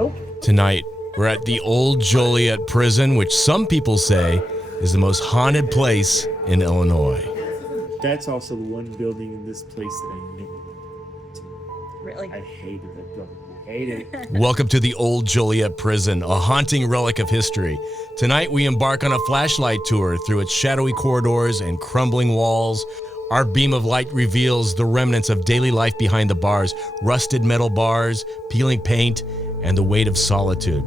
Oh. Tonight, we're at the Old Joliet Prison, which some people say is the most haunted place in Illinois. That's also the one building in this place that I never went to. Really? I hated that building. I hate it. Welcome to the Old Joliet Prison, a haunting relic of history. Tonight, we embark on a flashlight tour through its shadowy corridors and crumbling walls. Our beam of light reveals the remnants of daily life behind the bars, rusted metal bars, peeling paint, and the weight of solitude.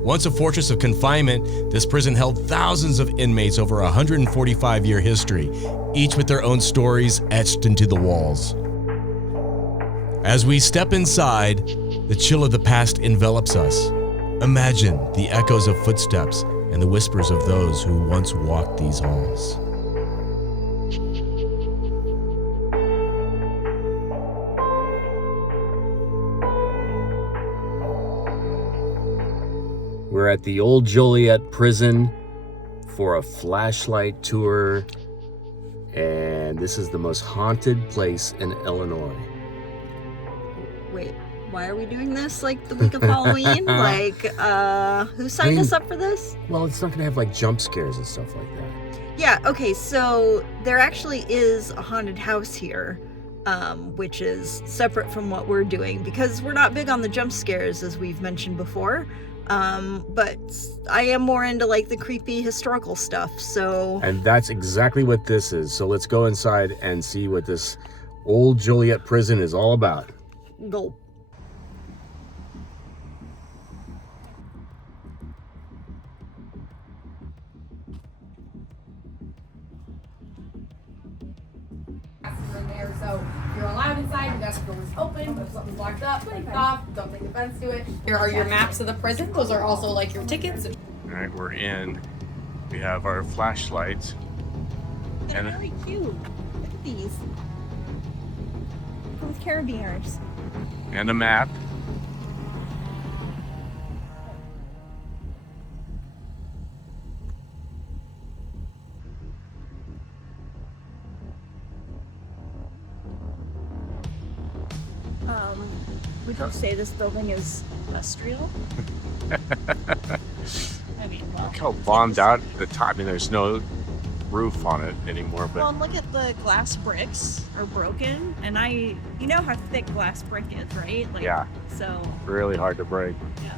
Once a fortress of confinement, this prison held thousands of inmates over a 145-year history, each with their own stories etched into the walls. As we step inside, the chill of the past envelops us. Imagine the echoes of footsteps and the whispers of those who once walked these halls. We're at the Old Joliet Prison for a flashlight tour, and this is the most haunted place in Illinois. Wait, why are we doing this like the week of Halloween? Who signed us up for this? Well, it's not gonna have like jump scares and stuff like that. Yeah, okay, so there actually is a haunted house here, which is separate from what we're doing because we're not big on the jump scares, as we've mentioned before. But I am more into like the creepy historical stuff, so... And that's exactly what this is. So let's go inside and see what this Old Joliet Prison is all about. Go. So you're allowed inside, you got the doors open, but if something's locked up, take it off, don't take offense to it. Here are your maps of the prison. Those are also like your tickets. All right, we're in. We have our flashlights. They're And- very cute. Look at these. With carabiners. And a map. Would you say this building is industrial? I mean, well... Look how bombed out at the top. I mean, there's no roof on it anymore, Well, but and look at the glass bricks are broken, and you know how thick glass brick is, right? Like, yeah, So, really hard to break. yeah.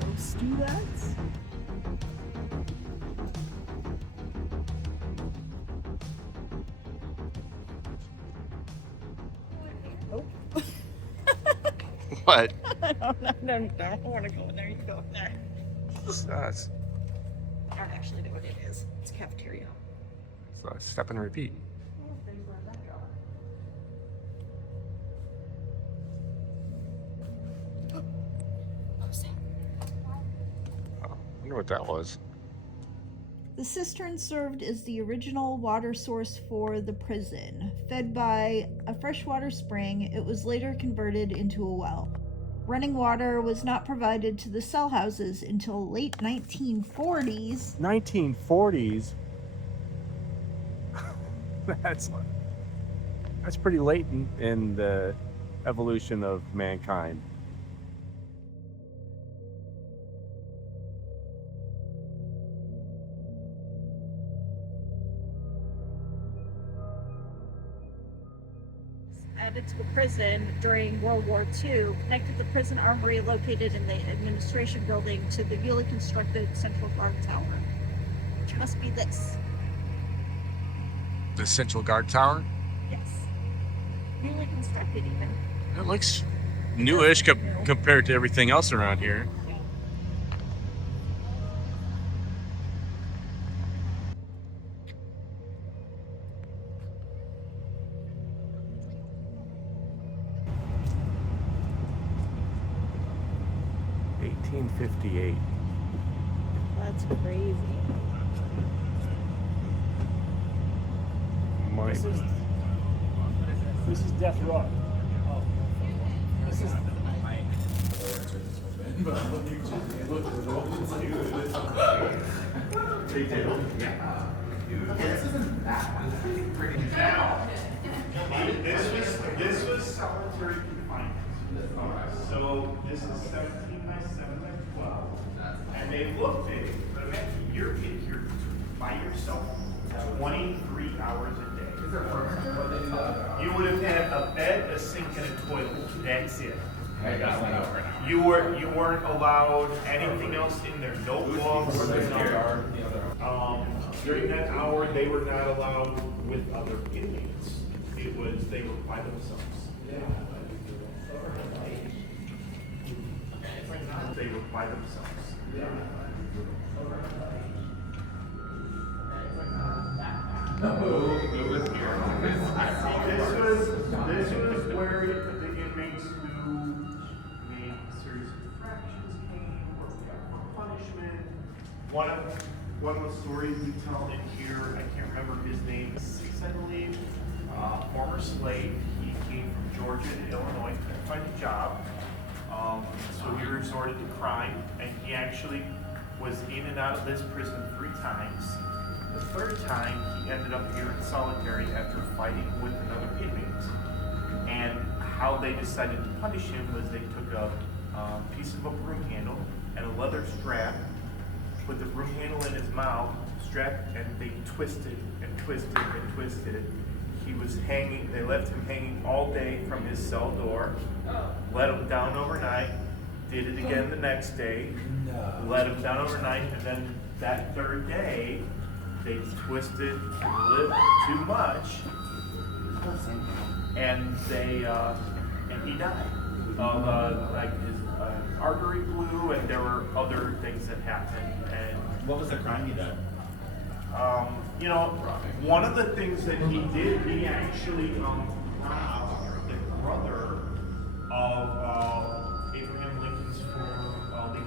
Those do that. Oh. What? I don't want to go in there. You go in there. That's I don't actually know what it is. It's a cafeteria. step and repeat. I wonder what that was. The cistern served as the original water source for the prison. Fed by a freshwater spring, it was later converted into a well. Running water was not provided to the cell houses until late 1940s. 1940s. That's pretty late in the evolution of mankind. Added to the prison during World War II, connected the prison armory located in the administration building to the newly constructed Central Guard Tower, which must be this. The Central Guard Tower? Yes. Newly constructed even. It looks newish compared to everything else around here. $1858. That's crazy. This is death row. This is... This was solitary confinement. So this is 17 by 7 by 12. And they look big, but imagine you're in here by yourself 23 hours a day. You would have had a bed, a sink, and a toilet. That's it. You weren't allowed anything else in there. No books. During that hour, they were not allowed with other inmates. They were by themselves. They were by themselves. This was where the inmates who made serious infractions came or for punishment. One of the stories we tell in here, I can't remember his name, I believe, former slave. He came from Georgia to Illinois, couldn't find a job. So he resorted to crime, and he actually was in and out of this prison 3 times. The 3rd time, he ended up here in solitary after fighting with another inmate. And how they decided to punish him was they took a piece of a broom handle and a leather strap, put the broom handle in his mouth, strapped, and they twisted and twisted and twisted. He was hanging, they left him hanging all day from his cell door, let him down overnight, did it again the next day, let him down overnight, and then that 3rd day, they twisted the lip too much, and he died. Like his artery blew, and there were other things that happened. And what was the crime he did? One of the things that he did, he actually robbed the brother of Abraham Lincoln's former legal partner.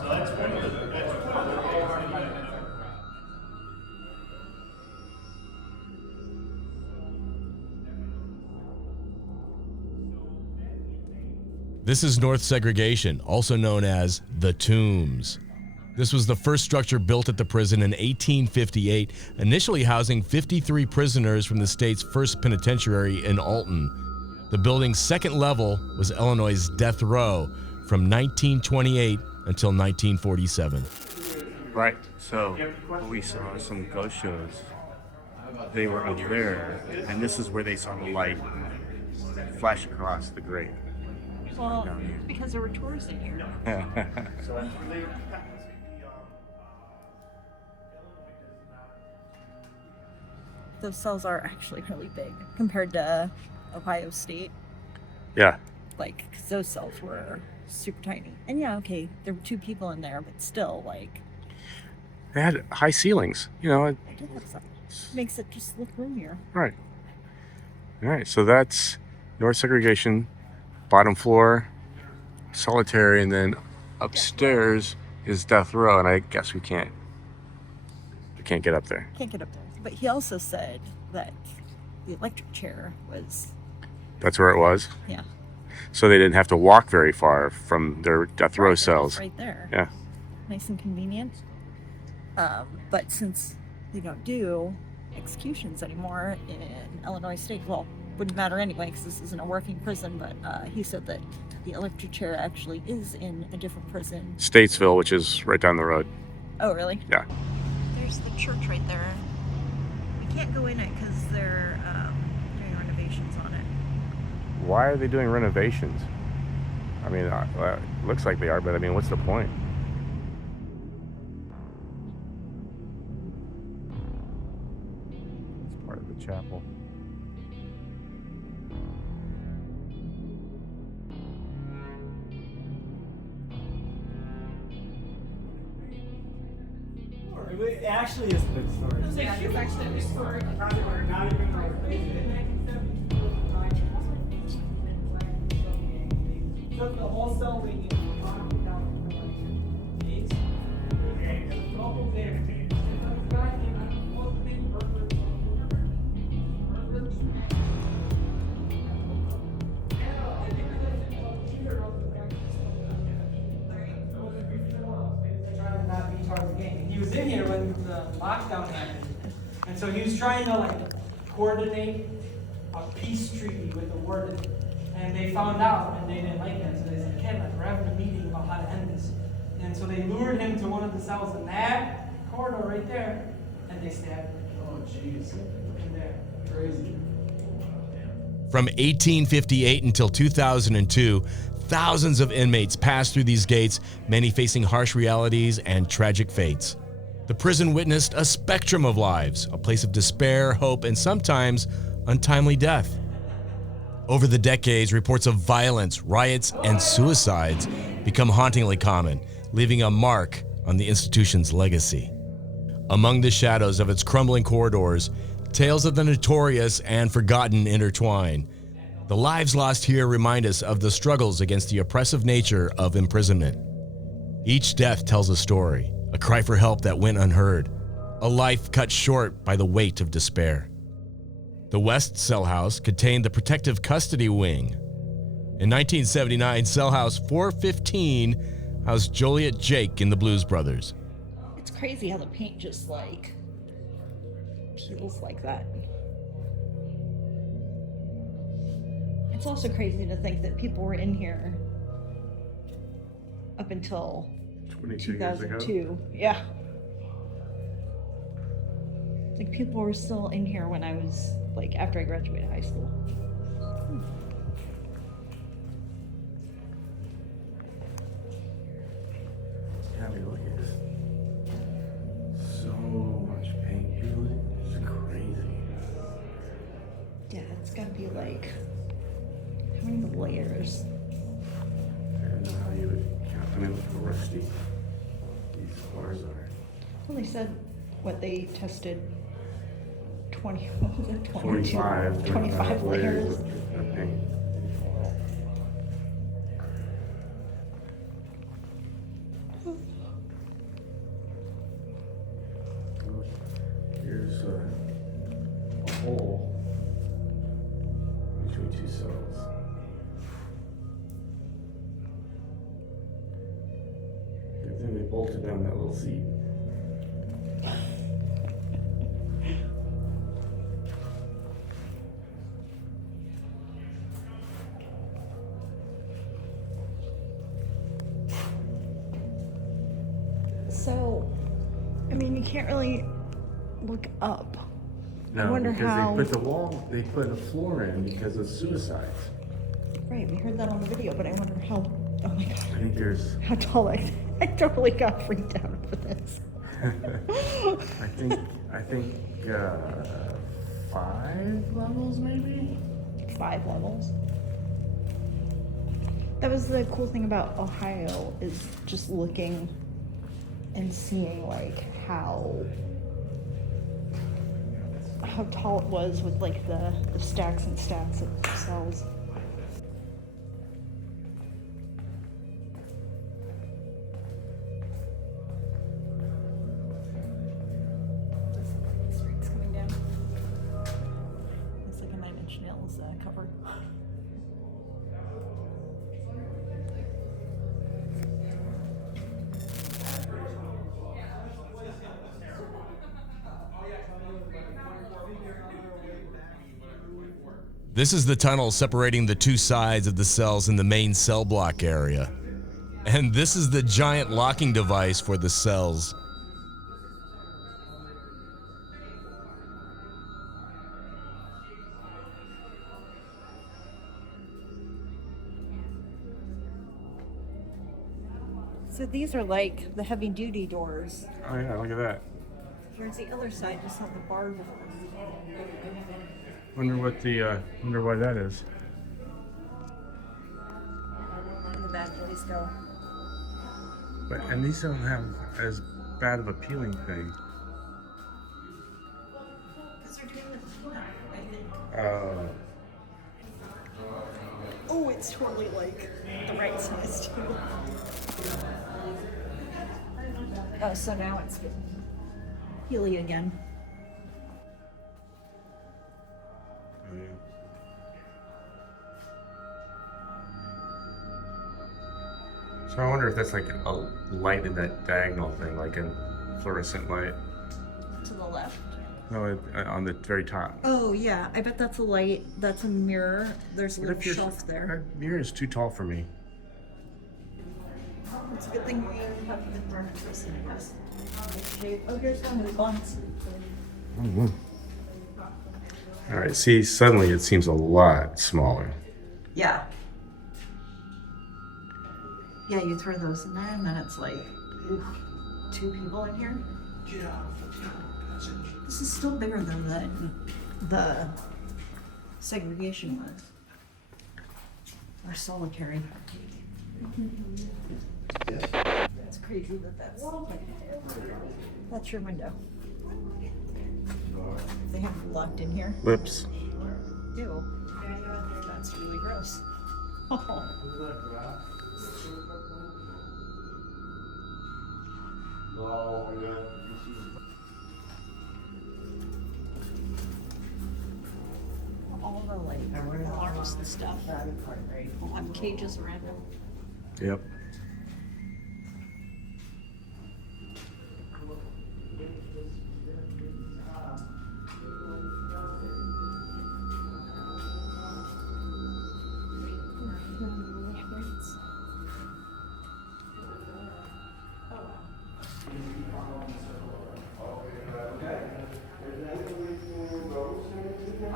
So that's one of the things that he did. This is North Segregation, also known as the Tombs. This was the first structure built at the prison in 1858, initially housing 53 prisoners from the state's first penitentiary in Alton. The building's 2nd level was Illinois' death row from 1928 until 1947. Right. So we saw some ghost shows. They were up there, and this is where they saw the light flash across the grate. Well, because there were tourists in here. Those cells are actually really big compared to Ohio State. Yeah. Like, 'cause those cells were super tiny. And yeah, okay, there were 2 people in there, but still, like... They had high ceilings, you know. It did have something. Makes it just look roomier. Right. All right, so that's North Segregation, bottom floor, solitary, and then upstairs is death row, and I guess we can't get up there. Can't get up there. But he also said that the electric chair was... That's where it was? Yeah. So they didn't have to walk very far from their death row cells. Right there. Yeah. Nice and convenient. But since they don't do executions anymore in Illinois State, well, wouldn't matter anyway because this isn't a working prison, but he said that the electric chair actually is in a different prison. Statesville, which is right down the road. Oh, really? Yeah. There's the church right there. We can't go in it because they're doing renovations on it. Why are they doing renovations? I mean, it looks like they are, but I mean, what's the point? It's part of the chapel. It actually is a good story. Yeah, it's actually a big story. Took the whole cell wing and knocked it down for like days. Trying to not be part of the gang. He was in here when the lockdown happened, and so he was trying to like coordinate a peace treaty with the warden. And they found out, and they didn't like that, so they said, Kevin, we're having a meeting about how to end this. And so they lured him to one of the cells in that corridor right there, and they stabbed him. Oh, jeez. In there. Crazy. From 1858 until 2002, thousands of inmates passed through these gates, many facing harsh realities and tragic fates. The prison witnessed a spectrum of lives, a place of despair, hope, and sometimes untimely death. Over the decades, reports of violence, riots, and suicides become hauntingly common, leaving a mark on the institution's legacy. Among the shadows of its crumbling corridors, tales of the notorious and forgotten intertwine. The lives lost here remind us of the struggles against the oppressive nature of imprisonment. Each death tells a story, a cry for help that went unheard, a life cut short by the weight of despair. The West Cell House contained the protective custody wing. In 1979, Cell House 415 housed Joliet Jake and the Blues Brothers. It's crazy how the paint just like peels like that. It's also crazy to think that people were in here up until 22 years ago. 2002. Yeah. Like people were still in here when I was like after I graduated high school. Yeah, I mean, look at this. So much paint peeling. It's crazy. Yeah, it's gotta be like how many layers? I don't know how you would count. I mean, look how rusty these floors are. Well, they said what they tested 20, what was it, 22, 25 layers. of paint. Here's a hole between two cells. Good thing they bolted down that little seat. So, I mean, you can't really look up. No, I wonder because how. they put a floor in because of suicides. Right, we heard that on the video, but I wonder how. Oh my god, I think there's, how tall I totally got freaked out over this. I think 5 levels maybe? 5 levels. That was the cool thing about Ohio, is just looking and seeing like how tall it was with like the stacks and stacks of cells. Streets coming down. Looks like a 9 Inch Nails cover. This is the tunnel separating the two sides of the cells in the main cell block area. And this is the giant locking device for the cells. So these are like the heavy duty doors. Oh yeah, look at that. Here's the other side, just on the bar doors. Wonder why that is. In the back, please go. And these don't have as bad of a peeling thing. Because they're doing the peanut, I think. Oh, it's totally like the right size too. Oh, so now it's getting peely again. Oh, yeah. So I wonder if that's like a light in that diagonal thing, like a fluorescent light. To the left. No, on the very top. Oh, yeah. I bet that's a light. That's a mirror. There's a What little if your shelf there. our mirror is too tall for me? It's a good thing we have the furnaces in us. Oh, here's one of the buns. All right, see, suddenly it seems a lot smaller. Yeah. Yeah, you throw those in there and then it's like, oof, 2 people in here. This is still bigger than the segregation was. Or solitary. It's crazy that's your window. They have it locked in here. Whoops. Ew. That's really gross. All the like alarms and stuff. All have cages around them. Yep.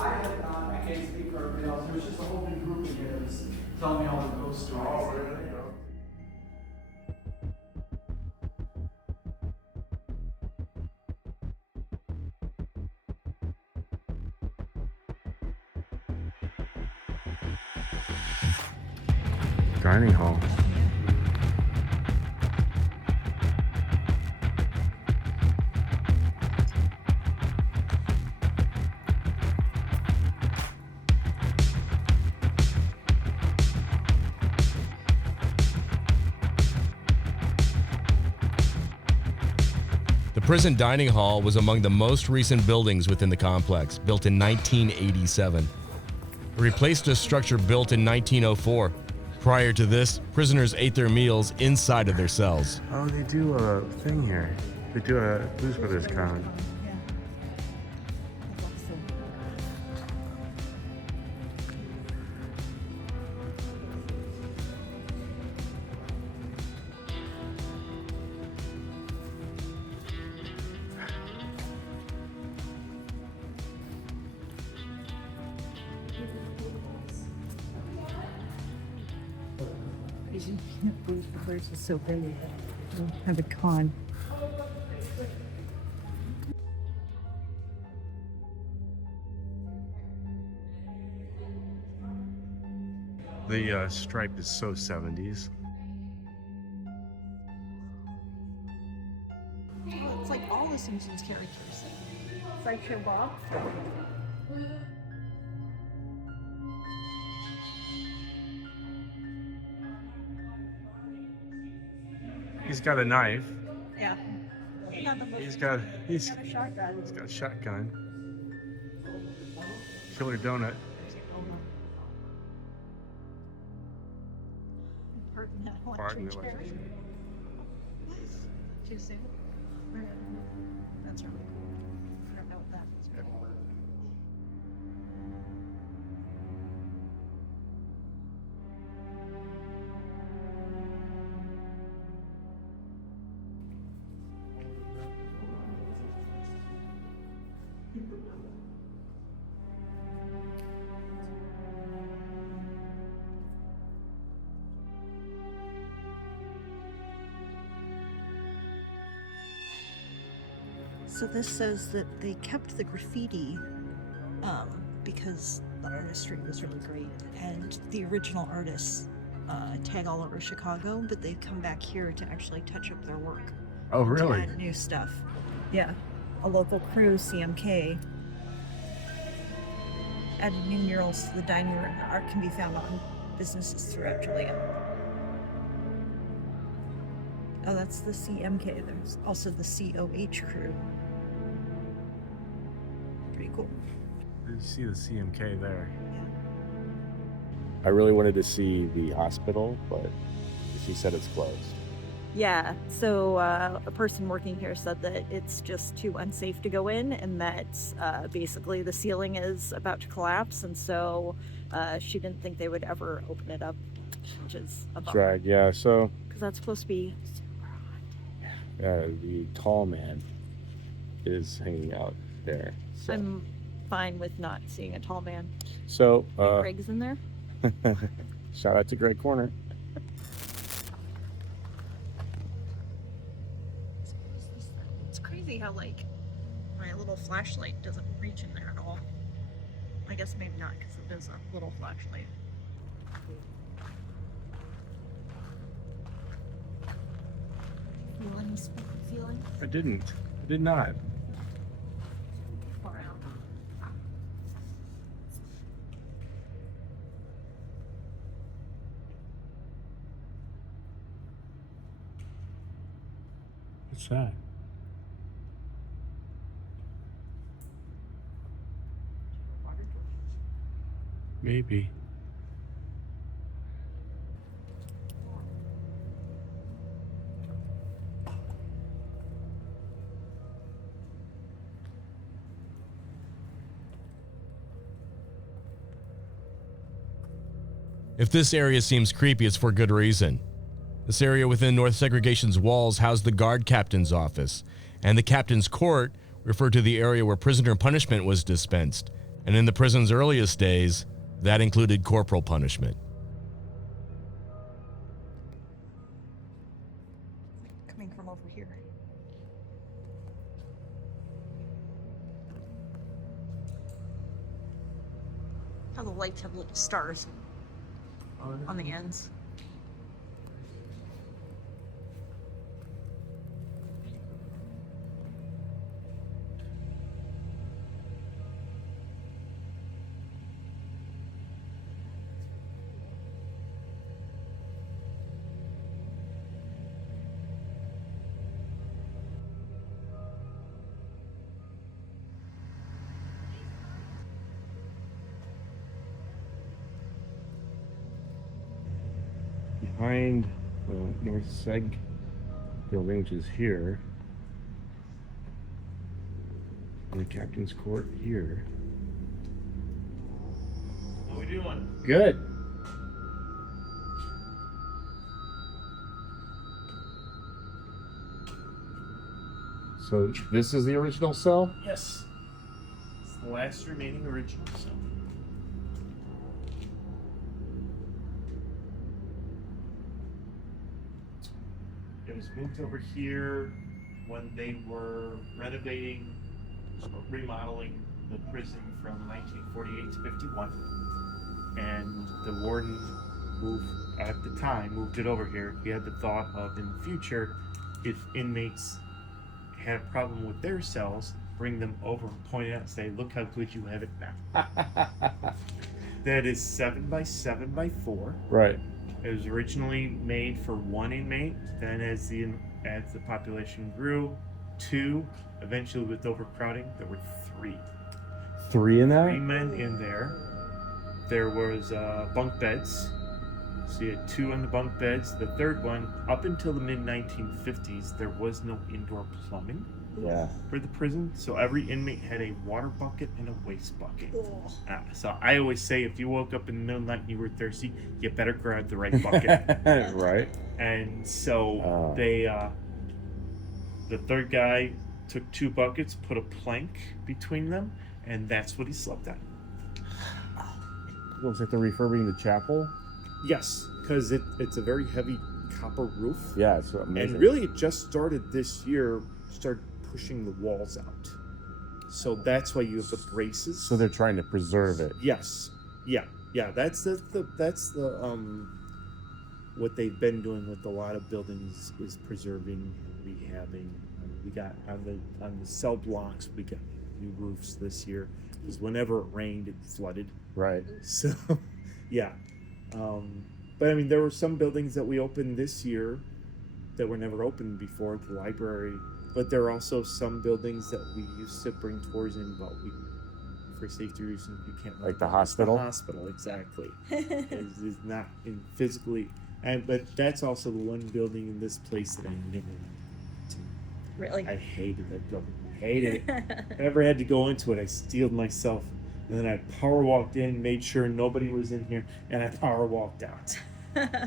I can't speak for everybody else. There was just a whole big group in here that was telling me all the ghost stories. Dining hall. The prison dining hall was among the most recent buildings within the complex, built in 1987. It replaced a structure built in 1904. Prior to this, prisoners ate their meals inside of their cells. Oh, they do a thing here. They do a Blues Brothers con. Blues Brothers is so big. We'll have a con. The stripe is so 70s. Well, it's like all the Simpsons characters. Sideshow Bob. He's got a knife. Yeah. He's got a shotgun. He's got a shotgun. Killer donut. Pardon the electric chair. Did you see it? That's really cool. I don't know what that is. So this says that they kept the graffiti because the artistry was really great, and the original artists tag all over Chicago, but they've come back here to actually touch up their work. Oh, To really? add new stuff. Yeah. A local crew, CMK, added new murals to the dining room. The art can be found on businesses throughout Joliet. Oh, that's the CMK. There's also the COH crew. Pretty cool. You see the CMK there. Yeah. I really wanted to see the hospital, but she said it's closed. Yeah, so a person working here said that it's just too unsafe to go in, and that basically the ceiling is about to collapse, and so she didn't think they would ever open it up, which is a bummer. Drag, yeah. So Because that's supposed to be super hot. the tall man is hanging out there. So, I'm fine with not seeing a tall man. so Greg's in there. shout out to Greg Corner. It's crazy how like my little flashlight doesn't reach in there at all. I guess maybe not because it is a little flashlight. Feel any spooky feeling? I didn't. I did not. Far out. What's that? Maybe. If this area seems creepy, it's for good reason. This area within North Segregation's walls housed the guard captain's office, and the captain's court referred to the area where prisoner punishment was dispensed, and in the prison's earliest days, that included corporal punishment. Coming from over here. How the lights have little stars on the ends. Behind the North Seg building, which is here, and the captain's court here. How we doing? Good. So this is the original cell? Yes. It's the last remaining original cell. It was moved over here when they were renovating, remodeling the prison from 1948 to 51. And the warden at the time moved it over here. He had the thought of, in the future, if inmates had a problem with their cells, bring them over and point it out and say, look how good you have it now. That is 7 by 7 by 4. Right. It was originally made for 1 inmate. Then as the population grew, 2. Eventually with overcrowding, there were 3. 3 in there? 3 men in there. There was bunk beds. So you had 2 on the bunk beds. The third one, up until the mid-1950s, there was no indoor plumbing for the prison. So every inmate had a water bucket and a waste bucket. So I always say, if you woke up in the middle of the night and you were thirsty, you better grab the right bucket. Right. And so the third guy took 2 buckets, put a plank between them, and that's what he slept on. Looks like they're refurbing the chapel. Yes, because it's a very heavy copper roof. Yeah, it's amazing. And really, it just started this year, started pushing the walls out. So that's why you have the braces. So they're trying to preserve it. Yes. Yeah. That's the what they've been doing with a lot of buildings is preserving and rehabbing. We got on the cell blocks, we got new roofs this year because whenever it rained, it flooded. Right. So, yeah. But I mean, there were some buildings that we opened this year that were never opened before, the library. But there are also some buildings that we used to bring tours in, but for safety reasons, we can't. Like the hospital? The hospital, exactly. is not physically But that's also the one building in this place that I never went to. Really? I hated that building. I hated it. If I ever had to go into it, I steeled myself. And then I power walked in, made sure nobody was in here, and I power walked out.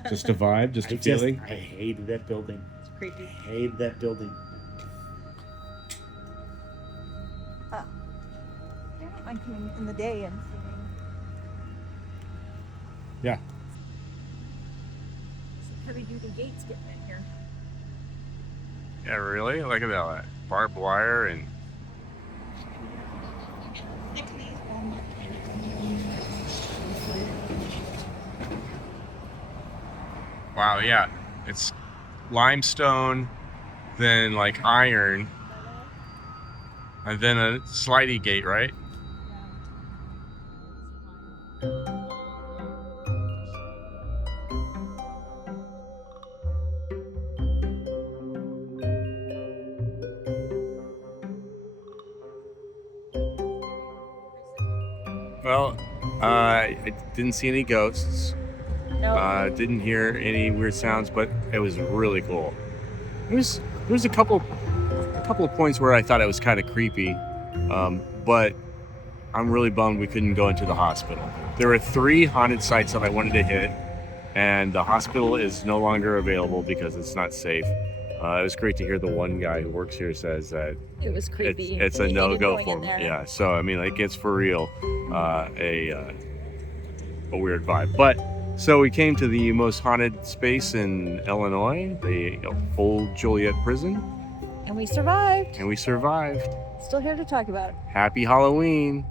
Just a vibe, just a feeling. I hated that building. It's creepy. I hated that building. I don't mind coming in the day and seeing. Yeah. Some heavy duty gates getting in here. Yeah, really? Look at that. Barbed wire and... Wow, yeah. It's limestone, then like iron, and then a slidey gate, right? Well, I didn't see any ghosts. No. Didn't hear any weird sounds, but it was really cool. There's a couple of points where I thought it was kind of creepy, but I'm really bummed we couldn't go into the hospital. There were 3 haunted sites that I wanted to hit, and the hospital is no longer available because it's not safe. It was great to hear the one guy who works here says that It was creepy. it's a He hated no-go going for in me. there. Yeah, so I mean, like, it's for real a weird vibe. But so we came to the most haunted space in Illinois, the Old Joliet Prison, And we survived. and we survived. Still here to talk about it. Happy Halloween!